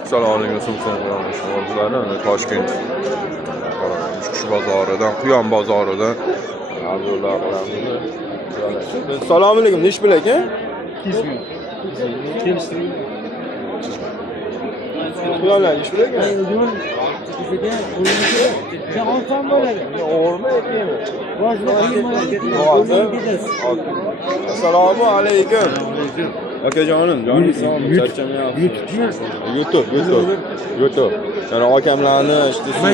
Assalomu alaykum, sizlarni Toshkent Uchqush bozoridan, Quyon bozoridan arzonlar qilamiz. Assalomu alaykum, nech pul aka? 200 ming. Quyonlar nech pul aka? Olsam bo'ladi. O'g'rimi ekimi? Boshqa Assalomu alaykum. Akajonim, joningiz sog'mi? Charchamayapsiz. YouTube. Yana akamlarni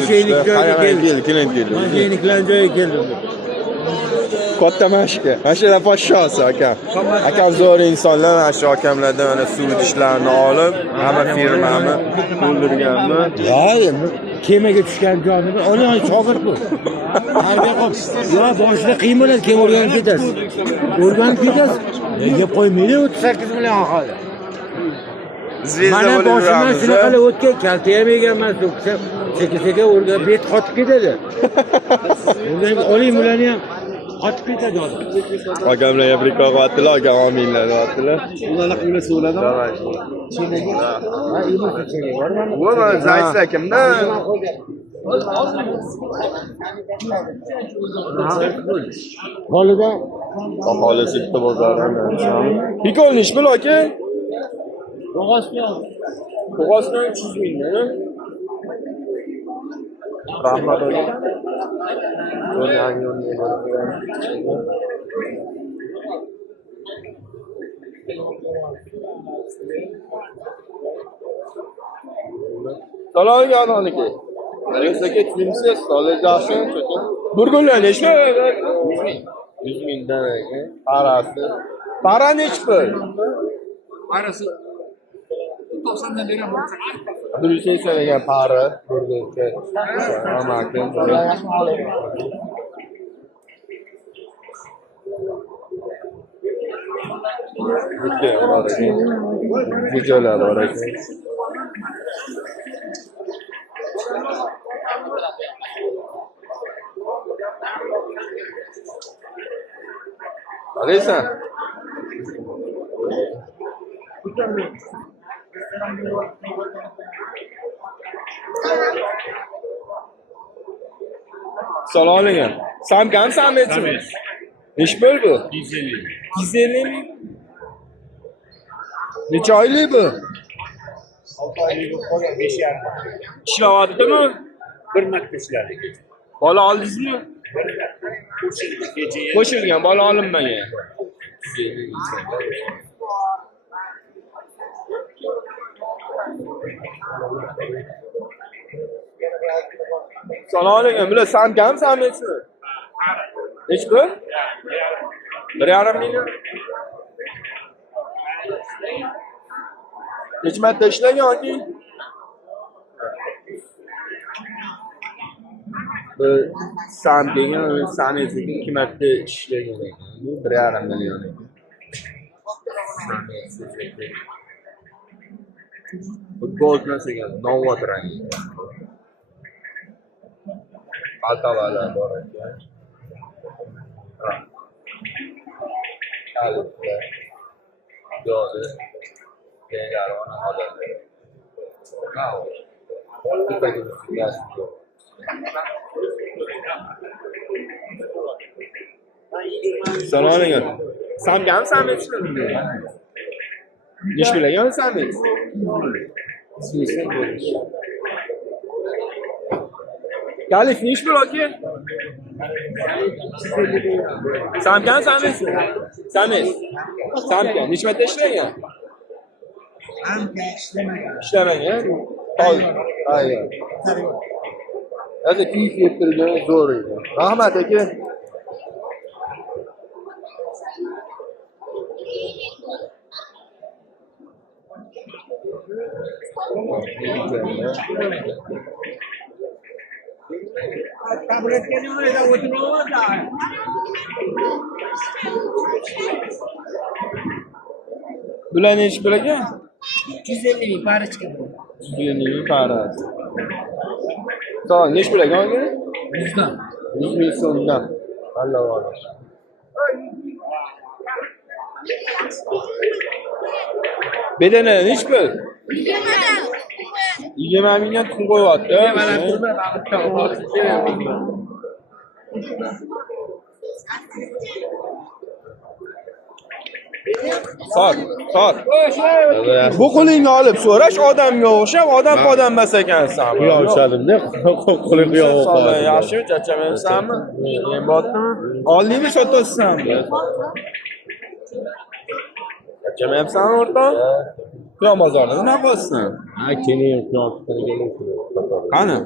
keling. Mashinliklar joyiga keldim. Katta mashka. Mashina poshshosi akam. Akam zo'r insonlar, mana shu akamlardan mana suv idishlarini olib, hamma firmani to'ldirganmi? Endi kemaga tushgan jonida oling shogird bu. Harga qop. Yo boshida qiyin bo'ladi, keyin o'rganib ketasiz. Nega qo'ymaydi 38 million aholi. Mana boshimdan shunaqalar o'tgan, kalta ham yeganman, sekin o'rganib bet qotib ketadi. O'rganib oling bularni ham qotib ketadi hozir. Akamlarga briko qilyaptilar, aka ominlar qilyaptilar. Ularni qilib so'ladimi? Bu zays akamda. Holida Aholi sitta bozoridan. Brikol nech pul aka? Qog'ozdan 300 mingdan. Rahmat aka. Salom yononiki. Reysdagi kimsiz, solidasyon cho'kin. Burgunlar nech pul? 100 mingdan aka. Parasi. Para nech pul? Parasi 90 dan beraman. 180 degan para burguncha. Amakim. Videolar bor ekan. Aleysan. Assalomu alaykum. Samkam sametmi? Nech pul bu? 150. 150 ming. Necha oylik bu? 6 oylik qolgan 5 yarim. Ishlayaptimi? Bir marta ishladi. Bola oldingizmi? Kecha Qo'shilgan, bola olinmagan. Assalomu alaykum. Bular samkam sametmi? Nech pul? 1,5 million. Necha marta ishlagan yoki? Bu sam degan sametga 2 marta ishlagan ekan. Bu 1,5 million ekan. Bu gold ekan, novot rangi. Altavalar bor ekan. Kalitlar. Yodi. Dengarona hodadi. Wow. Ipagi yasdi. Assalomu alaykum. Samgam sametmi? Nech pulagan samet? Galif nech pul aka? Samgam sametmi? Samet. Samgam nech marta ishlagan? Ishlamagan. Ayyo. Aka kiyik yeb turgan zo'r edi. Rahmat aka. Bular nech pul ekan? 250 ming pari chiqadi. 250 ming parasi. Tamam, nech pul ekan aka? 100 ming so'mdan. Alloh olar. Bedene nech pul? 20 mingga tuxum qo'yyapti. Sot. Bu qo'lingga olib so'rash odamga o'xshab, odam emas ekansan. Yo'qchadim-da, qo'li qiyoq Sotdi, yaxshimi, charchamayapsanmi? Men botdimi? Oldingmi sotasanmi? Charchamayapsanmi o'rtoq? Quyon bozorda nima qilyapsan? Ha, keling, quyon. Qani?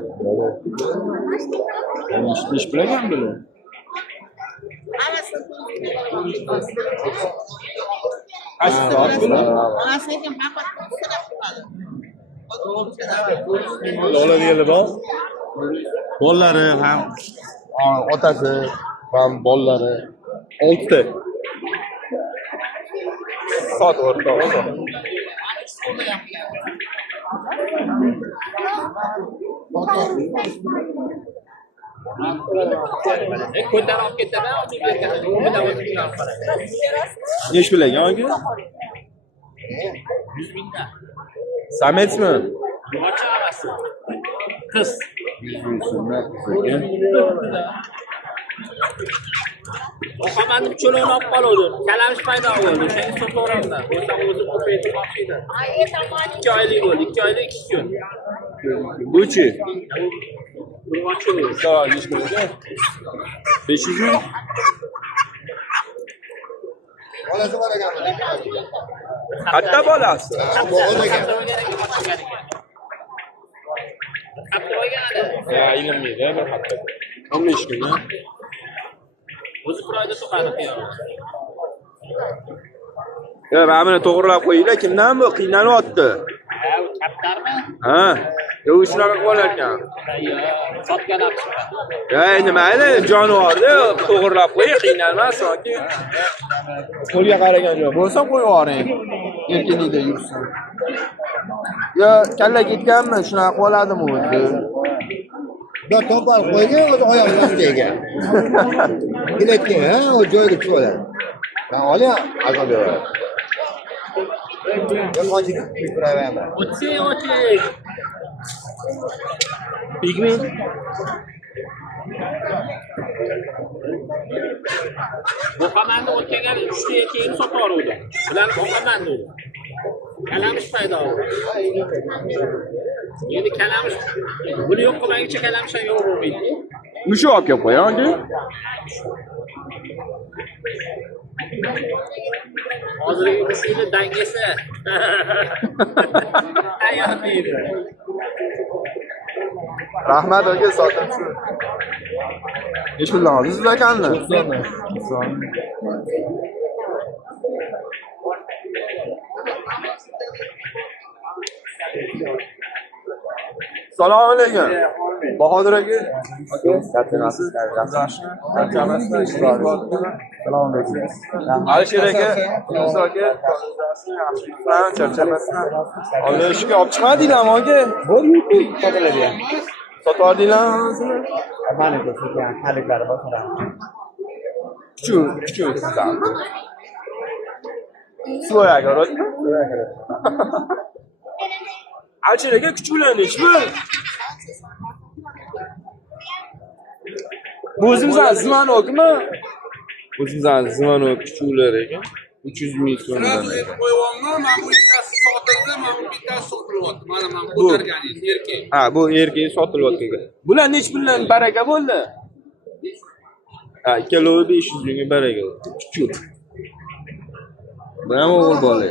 Ish bilagan bular. Oladiganlar bor. Bollari ham, otasi ham bollari 6. Sot o'rtoq. Ko'tarib ketaman, olib bergan. Nech bilagan aka? 100 mingdan. Sametsmi? Ocha olasiz. Qiz. O'qamandim, cho'loni olib qoldim. Kalamish paydo bo'ldi. Seni so'toramdan. O'zim ko'paytirib oldim. 2 oylik bo'ldi, 2 oylik 2 kun. Buchi. Urg'ochi. Sağ nech bilagan? 500 ming? Bolasi bor ekan. Katta bolasi. Ya ilmli-da bir hafta. 15 kun. O'zi chiroyli so'qadi qiyomat. Ya, mana buni to'g'rilab qo'yinglar. Kimdan bu qiynanyapti? Kaptarmi? Ha. Yo, shunaqa qolar ekan. Sotgan chiqdi. Ya, endi mayli, jonivorni to'g'rilab qo'ying, qiynalmasin yoki. Qo'lga qaragan yo'q. Bo'lsa qo'yib yuboring. Erkinlikda yursin. Yo, kalla ketganmi? Shunaqa qoladimi o'zi? Yo, topar qo'ygan, o'zi oyoqdan ustiga. Kelayotgan, ha, o joyiga tushib oladi. Ben oling, azon beraman. Yo, qochib turaverman. O'tsi. Pigmin. O'qamanni o'tgan 3 ta keyin sotaverdi. Bular o'qamanni. Kalamish paydo bo'ldi. Endi kalamish buni yo'q qilmaguncha kalamish ham yo'q bo'lmaydi. Mushu olib kelib qo'ying aka. Hozirgi mushukni dangasi. Ayolmaydi. Rahmat aka, sotim shu. Nech puldan oldingiz akanni? 90. Assalomu alaykum. Bahodir aka. Assalomu alaykum. Alisher aka, Musa aka. Charchamasdan. Ola ishga olib chiqmadinglarmi aka? Bo'ldi, sotiladi ham. Sotordinglarmi o'zini? Mana ko'rsagan haliklari bor. Kuchuk sizdan. So'yaga o'tdi. Alisher aka kuchuklar nechmi? Bu o'zimizdan Zimanokmi? O'zimizdan Zimanok kuchuklar ekan. 300 ming so'mdan. Qo'yibman, mana bu ikkitasi sotildi, mana bu bittasi sotilyapti. Mana ko'targaningiz erkak. Ha, bu erkak sotilyapti. Bular nech puldan baraka bo'ldi? Ha, ikkalovi 500 mingga baraka bo'ldi. Kuchuk. Bu ham o'g'il bola.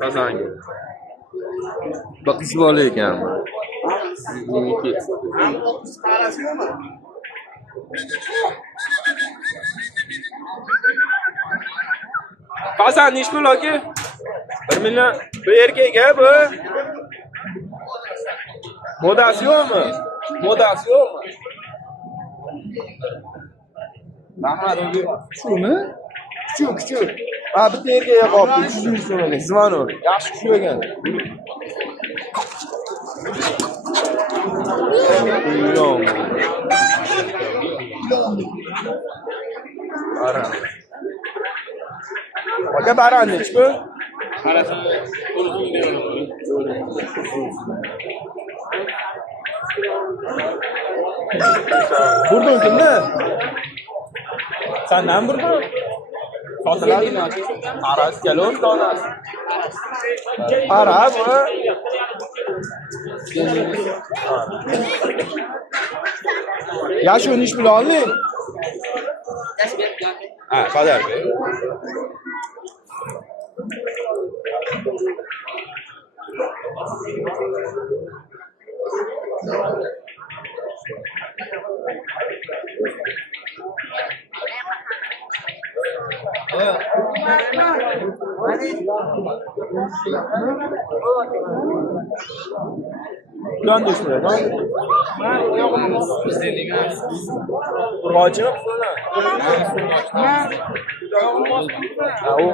Sazanga. Bak qiz bola ekan. Qazan nech pul aka? 1 million. Bu erkakga bu. Modasi yo'qmi? Modasi yo'qmi? Rahmat aka. Shuni? Kuchuk. Ha, bitta erkakga qolibdi. 300 ming so'ragan. Zimanov. Yaxshi kuchuk ekan. Yo'q. Baran. Aka baran nech bu? Qarasam, qo'lini beraman. Burdun kimni? Sandan burdun? Sotiladi. Qaras kelon donasi. Qara bu. Yaş oynuş bile alayım. Ha, kadar be. Ulan düşmüyor lan. Urg'ochimi qilsana. Ha, u.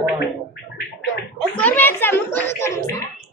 Ko'rmayapsanmi? Ko'zga ko'rmayapsan.